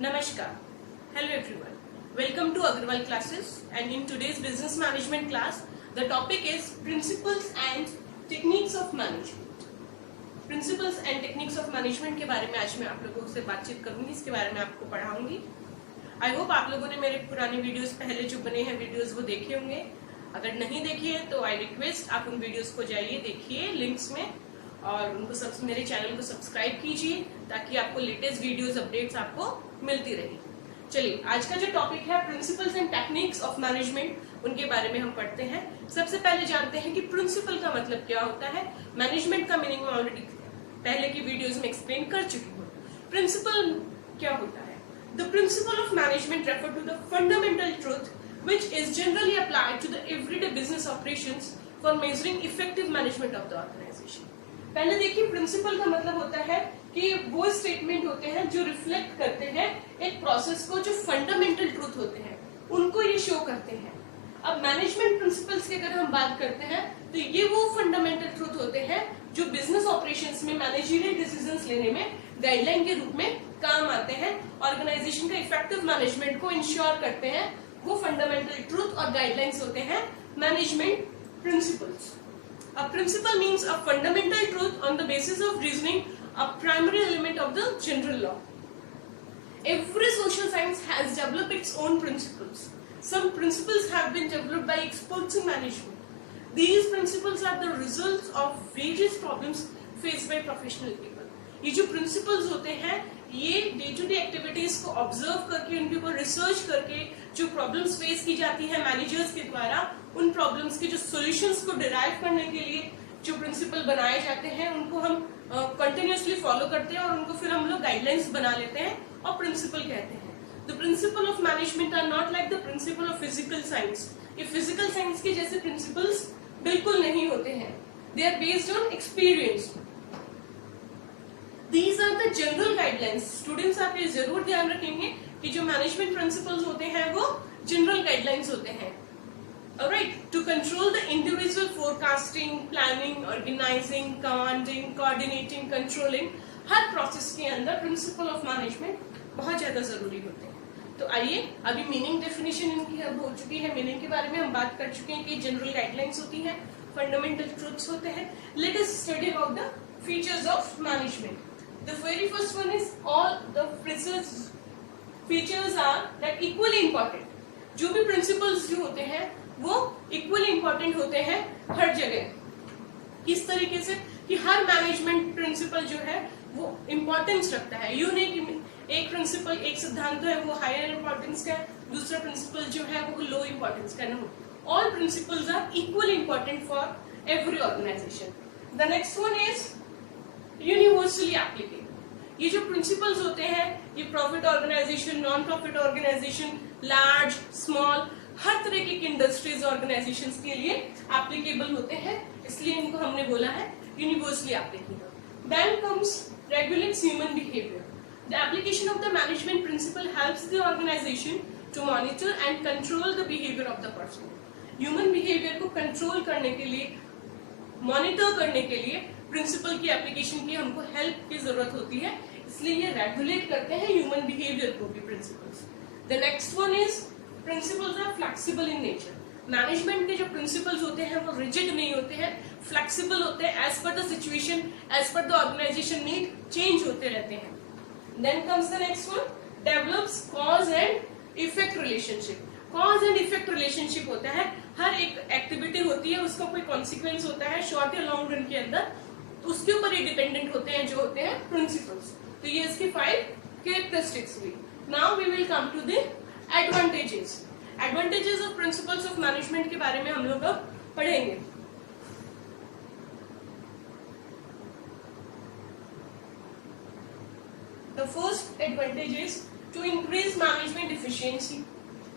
Namaskar. Hello everyone. Welcome to Agarwal classes, and in today's business management class, the topic is principles and techniques of management. Principles and techniques of management के बारे में आज मैं आप लोगों से बातचीत करूंगी, इसके बारे में आपको पढ़ाऊंगी. आई होप आप लोगों ने मेरे पुराने वीडियोस पहले जो बने हैं वीडियोस वो देखे होंगे. अगर नहीं देखे हैं तो आई रिक्वेस्ट आप उन वीडियोस को जाइए देखिए लिंक्स में, और उनको मेरे चैनल को सब्सक्राइब कीजिए ताकि आपको लेटेस्ट वीडियोस अपडेट्स आपको मिलती रहे. चलिए, आज का जो टॉपिक है principles and techniques of management, उनके बारे में हम पढ़ते हैं. सबसे पहले जानते हैं कि प्रिंसिपल का मतलब क्या होता है. मैनेजमेंट का मीनिंग मैं ऑलरेडी पहले की वीडियोस में एक्सप्लेन कर चुकी हूँ. प्रिंसिपल क्या होता है? The principle of management refer to the fundamental truth which is generally applied to the everyday business operations for measuring effective management of the organization. पहले देखिए, प्रिंसिपल का मतलब होता है कि वो स्टेटमेंट होते हैं जो रिफ्लेक्ट करते हैं एक प्रोसेस को, जो फंडामेंटल ट्रूथ होते हैं उनको ये शो करते हैं. अब मैनेजमेंट प्रिंसिपल्स की अगर हम बात करते हैं तो ये वो फंडामेंटल ट्रूथ होते हैं जो बिजनेस ऑपरेशंस में मैनेजरियल डिसीजंस लेने में गाइडलाइन के रूप में काम आते हैं. ऑर्गेनाइजेशन का इफेक्टिव मैनेजमेंट को इंश्योर करते हैं. वो फंडामेंटल ट्रूथ और गाइडलाइंस होते हैं management principles. A principle means a fundamental truth on the basis of reasoning, a primary element of the general law. Every social science has developed its own principles. Some principles have been developed by experts in management. These principles are the results of various problems faced by professional people. ये जो principles होते हैं ये day to day activities को observe करके, उनके ऊपर research करके जो प्रॉब्लम्स फेस की जाती है मैनेजर्स के द्वारा, उन प्रॉब्लम्स के जो सॉल्यूशंस को डिराइव करने के लिए जो प्रिंसिपल बनाए जाते हैं उनको हम कंटिन्यूअसली फॉलो करते हैं और उनको फिर हम लोग गाइडलाइंस बना लेते हैं और प्रिंसिपल कहते हैं. The principle of management are not like the principle of physical science. ये फिजिकल साइंस के जैसे प्रिंसिपल्स बिल्कुल नहीं होते हैं. They are based on experience. These are the general guidelines. Students आप ये जरूर ध्यान रखेंगे कि जो मैनेजमेंट प्रिंसिपल्स होते हैं वो जनरल गाइडलाइंस होते हैं. Alright, to control the individual forecasting, planning, organizing, commanding, coordinating, controlling, her process के अंदर प्रिंसिपल ऑफ मैनेजमेंट बहुत ज्यादा जरूरी होते हैं. तो आइए, अभी मीनिंग डेफिनेशन इनकी अब हो चुकी है. मीनिंग के बारे में हम बात कर चुके हैं कि जनरल गाइडलाइंस होती है, फंडामेंटल ट्रूथ्स होते हैं. Let us study about the features of management. The very first one is all the features are like equally important. जो भी principles जो होते हैं वो equally important होते हैं हर जगह. किस तरीके से कि हर मैनेजमेंट प्रिंसिपल जो है वो इम्पोर्टेंस रखता है. यू नहीं कि एक प्रिंसिपल, एक सिद्धांत है वो हायर इम्पोर्टेंस का है, दूसरा प्रिंसिपल जो है वो लो इम्पोर्टेंस का. No, all principles are equally important for every organisation. The next one is universally applicable. ये जो प्रिंसिपल्स होते हैं ये profit organisation, non profit organisation, large, small, हर तरह की इंडस्ट्रीज ऑर्गेनाइजेशंस के लिए एप्लीकेबल होते हैं. इसलिए इनको हमने बोला है universally applicable. Then comes regulates human behaviour. The application of the management principle helps the organisation to monitor and control the behaviour of the person. Human behaviour को कंट्रोल करने के लिए, मॉनिटर करने के लिए प्रिंसिपल की एप्लीकेशन की हमको हेल्प की जरूरत होती है. इसलिए ये रेगुलेट करते हैं ह्यूमन बिहेवियर को भी principles. The next one is principles are flexible in nature. Management के जो प्रिंसिपल्स होते हैं वो रिजिड नहीं होते हैं, फ्लेक्सिबल होते हैं. As per the situation, as per the organisation need, change होते रहते हैं. Then comes the next one, develops cause and effect relationship. Cause and effect relationship होता है, हर एक एक्टिविटी होती है उसका कोई कॉन्सिक्वेंस होता है शॉर्ट या लॉन्ग रन के अंदर, तो उसके ऊपर ही डिपेंडेंट होते हैं जो होते हैं प्रिंसिपल्स. तो ये इसकी 5 कैरेक्टरिस्टिक्स हुई. Now we will come to the advantages. Advantages of principles of management के बारे में हम लोग अब पढ़ेंगे. The first advantage is to increase management efficiency.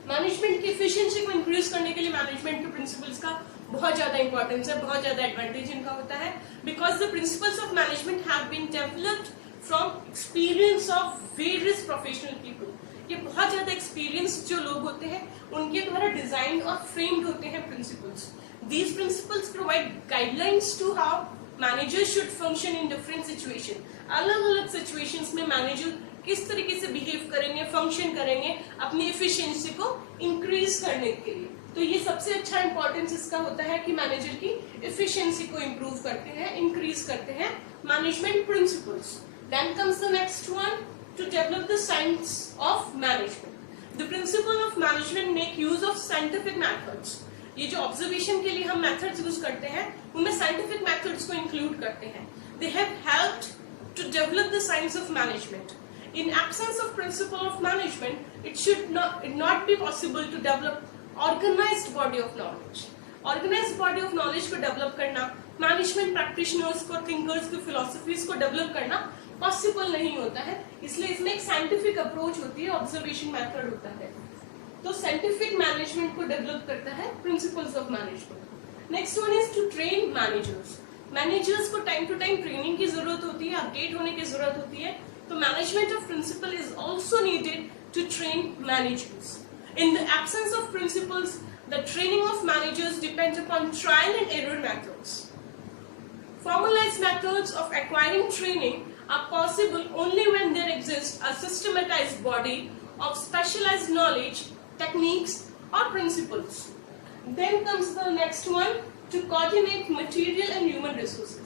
Management की एफिशिएंसी को इंक्रीज करने के लिए मैनेजमेंट के प्रिंसिपल्स का बहुत ज्यादा इंपॉर्टेंस है, बहुत ज्यादा एडवांटेज इनका होता है. Because the principles of management have been developed from experience of various professional people. ये बहुत ज्यादा एक्सपीरियंस जो लोग होते हैं उनके द्वारा डिजाइन और फ्रेम्ड होते हैं principles. These principles provide guidelines to how manager should function in different situation. अलग अलग सिचुएशंस में मैनेजर किस तरीके से बिहेव करेंगे, फंक्शन करेंगे अपनी एफिशिएंसी को इंक्रीज करने के लिए। तो ये सबसे अच्छा इंपॉर्टेंस इसका होता है कि मैनेजर की एफिशिएंसी को इंप्रूव करते हैं, इंक्रीज करते हैं management principles. Then comes the next one, to develop the science of management. The principle of management make use of scientific methods. ये जो ऑब्जर्वेशन के लिए हम मेथड्स यूज करते हैं उनमें साइंटिफिक मेथड्स को इंक्लूड करते हैं। They have helped to develop the science of management. In absence of principle of management, it should not be possible to develop organized body of knowledge. Organized body of knowledge को develop करना, management practitioners को, thinkers को, philosophies को develop करना possible नहीं होता है। इसलिए इसमें एक scientific approach होती है, observation method होता है। तो scientific management को develop करता है principles of management. Next one is to train managers. Managers को time to time training की जरूरत होती है, update होने की जरूरत होती है। So management of principle is also needed to train managers. In the absence of principles, the training of managers depends upon trial and error methods. Formalized methods of acquiring training are possible only when there exists a systematized body of specialized knowledge, techniques or principles. Then comes the next one, to coordinate material and human resources.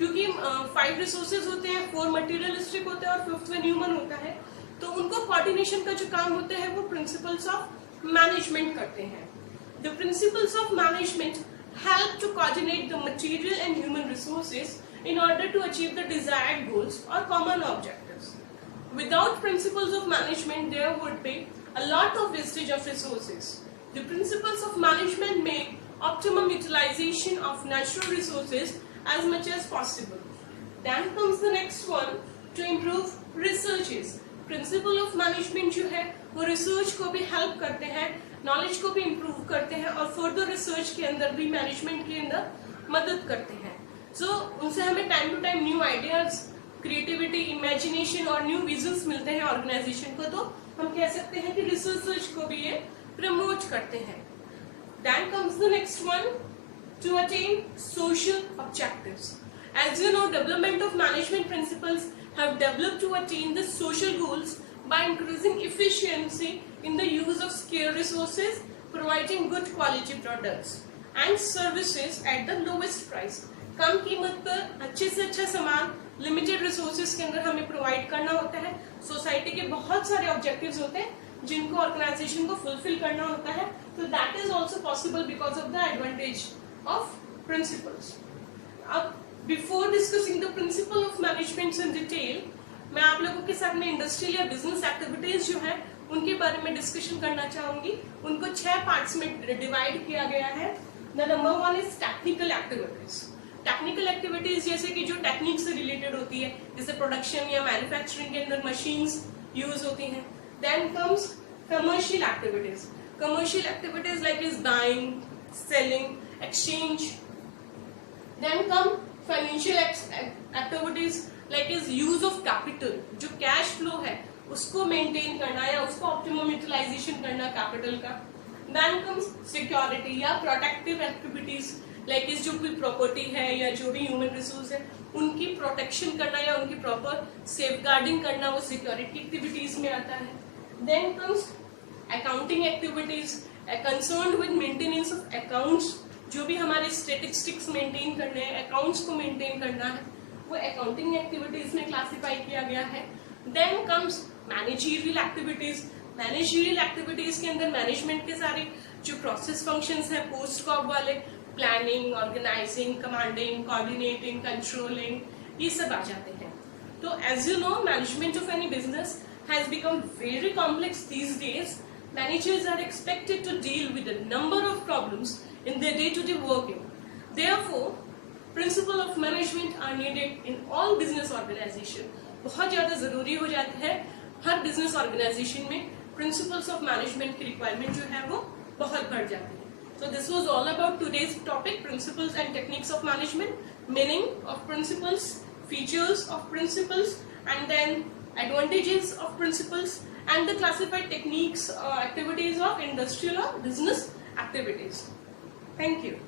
क्योंकि 5 resources होते हैं, 4 materialistic होते हैं और 5th one human होता है, तो उनको कोऑर्डिनेशन का जो काम होता है वो प्रिंसिपल्स ऑफ मैनेजमेंट करते हैं। The principles of management help to coordinate the material and human resources in order to achieve the desired goals और common objectives. Without principles of management there would be a lot of wastage of resources. The principles of management make optimum utilisation of natural resources as much as possible. Then comes the next one, to improve researches. Principle of management जो है वो research को भी help करते हैं, knowledge को भी improve करते हैं और further research के अंदर भी management के अंदर मदद करते हैं। So उनसे हमें time to time new ideas, creativity, imagination और new visions मिलते हैं organization को, तो हम कह सकते हैं कि research को भी ये promote करते हैं। Then comes the next one, to attain social objectives. As you know, development of management principles have developed to attain the social goals by increasing efficiency in the use of scarce resources, providing good quality products and services at the lowest price. कम कीमत पर अच्छे से अच्छा सामान limited resources के अंदर हमें provide करना होता है। सोसाइटी के बहुत सारे ऑब्जेक्टिव्स होते हैं जिनको ऑर्गेनाइजेशन को फुलफिल करना होता है, तो that is also possible because of the advantage of principles. अब before discussing the principle of management in detail, मैं आप लोगों के साथ में इंडस्ट्रियल या बिजनेस एक्टिविटीज जो है उनके बारे में डिस्कशन करना चाहूंगी। उनको 6 पार्ट्स में डिवाइड किया गया है। The number 1 is technical activities. Technical activities जैसे कि जो टेक्निक से रिलेटेड होती है, जैसे प्रोडक्शन या मैन्युफैक्चरिंग के अंदर मशीन्स यूज होती हैं। Then comes commercial activities. Commercial activities like is buying, selling, exchange. Then come financial activities like is use of capital. जो कैश फ्लो है उसको मेंटेन करना या उसको ऑप्टिमम यूटिलाइजेशन करना कैपिटल का। Then comes security या प्रोटेक्टिव एक्टिविटीज लाइक इस जो भी प्रॉपर्टी है या जो भी ह्यूमन रिसोर्स है उनकी प्रोटेक्शन करना या उनकी प्रॉपर सेफगार्डिंग करना, वो सिक्योरिटी एक्टिविटीज में आता है। Then comes accounting activities, concerned with maintenance of accounts. जो भी हमारे स्टेटिस्टिक्स मेंटेन करने हैं, अकाउंट्स को मेंटेन करना है, वो अकाउंटिंग एक्टिविटीज में क्लासिफाई किया गया है। Then comes managerial activities. Managerial activities के अंदर मैनेजमेंट के सारे जो प्रोसेस फंक्शंस हैं पोस्ट कॉप वाले, planning, organizing, commanding, coordinating, controlling, ये सब आ जाते हैं। तो as you know, management of any business has become very complex these days. Managers are expected to deal with a number of problems in their day-to-day working. Therefore, principle of management are needed in all business organization. बहुत ज़्यादा ज़रूरी हो जाता है हर business organization में principles of management की requirement जो है वो बहुत बढ़ जाती है. So this was all about today's topic, principles and techniques of management, meaning of principles, features of principles, and then advantages of principles, and the classified techniques, activities of industrial or business activities. Thank you.